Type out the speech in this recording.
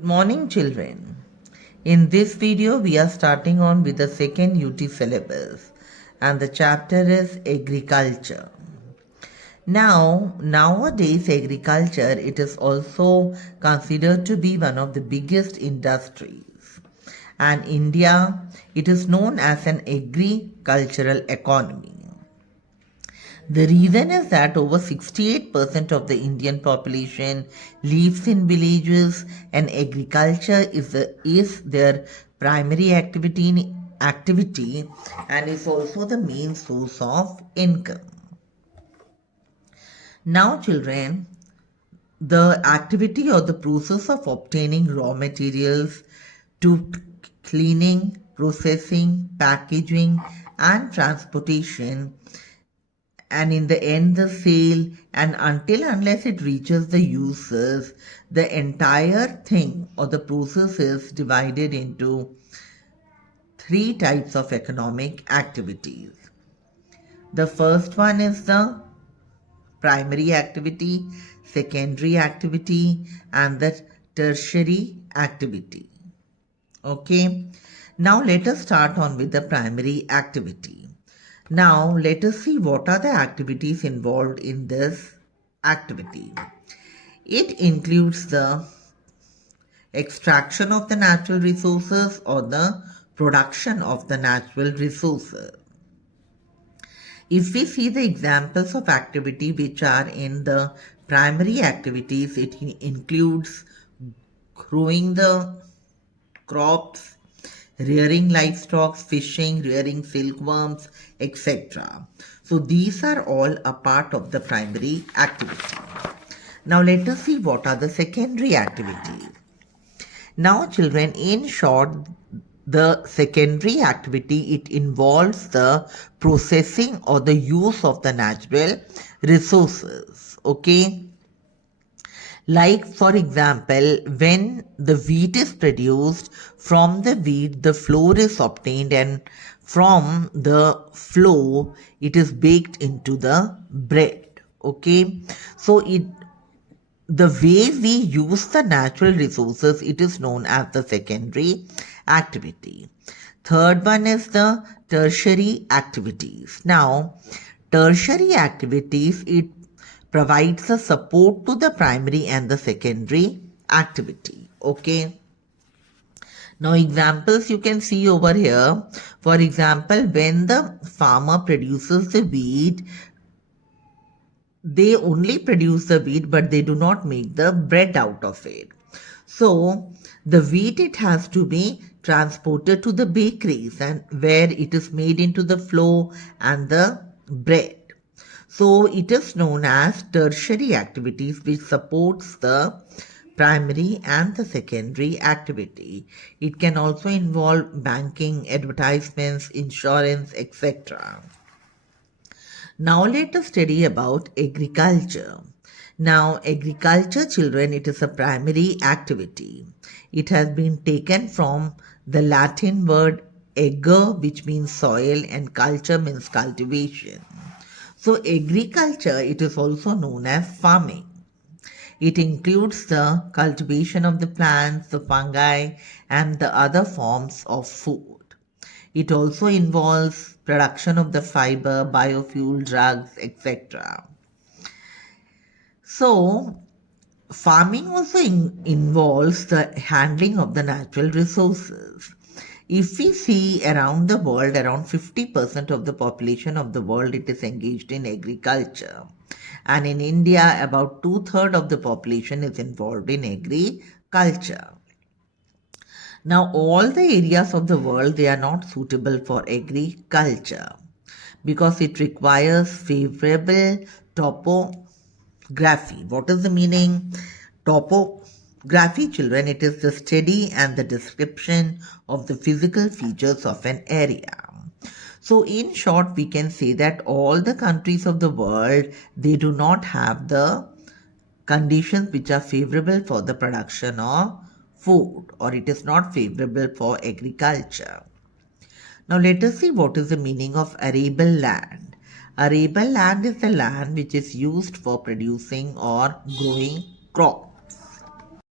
Good morning, children. In this video, we are starting on with the second UT syllabus, and the chapter is agriculture. Nowadays, agriculture, it is also considered to be one of the biggest industries. And India, it is known as an agricultural economy. The reason is that over 68% of the Indian population lives in villages, and agriculture is their primary activity and is also the main source of income. Now, children, the activity or the process of obtaining raw materials to cleaning, processing, packaging, and transportation, and in the end the sale, and unless it reaches the users, the entire thing or the process is divided into three types of economic activities. The first one is the primary activity, secondary activity, and the tertiary activity. Okay, now let us start on with the primary activity. Now, let us see what are the activities involved in this activity. It includes the extraction of the natural resources or the production of the natural resources. If we see the examples of activity which are in the primary activities, it includes growing the crops, rearing livestock, fishing, rearing silkworms, etc. So these are all a part of the primary activity. Now let us see what are the secondary activities. Now children, in short, the secondary activity, it involves the processing or the use of the natural resources. Okay. Like for example, when the wheat is produced, from the wheat the flour is obtained, and from the flour it is baked into the bread. Okay, so the way we use the natural resources, it is known as the secondary activity. Third one is the tertiary activities. Now, tertiary activities, it provides a support to the primary and the secondary activity. Okay. Now examples you can see over here. For example, when the farmer produces the wheat, they only produce the wheat, but they do not make the bread out of it. So the wheat, it has to be transported to the bakeries, and where it is made into the flour and the bread. So it is known as tertiary activities, which supports the primary and the secondary activity. It can also involve banking, advertisements, insurance, etc. Now let us study about agriculture. Now agriculture, children, it is a primary activity. It has been taken from the Latin word ager, which means soil, and culture means cultivation. So agriculture, it is also known as farming. It includes the cultivation of the plants, the fungi, and the other forms of food. It also involves production of the fiber, biofuel, drugs, etc. So farming also involves the handling of the natural resources. If we see around the world, around 50% of the population of the world, it is engaged in agriculture. And in India, about 2/3 of the population is involved in agriculture. Now, all the areas of the world, they are not suitable for agriculture because it requires favorable topography. What is the meaning? Topography, children, it is the study and the description of the physical features of an area. So in short, we can say that all the countries of the world, they do not have the conditions which are favorable for the production of food, or it is not favorable for agriculture. Now let us see what is the meaning of arable land. Arable land is the land which is used for producing or growing crops.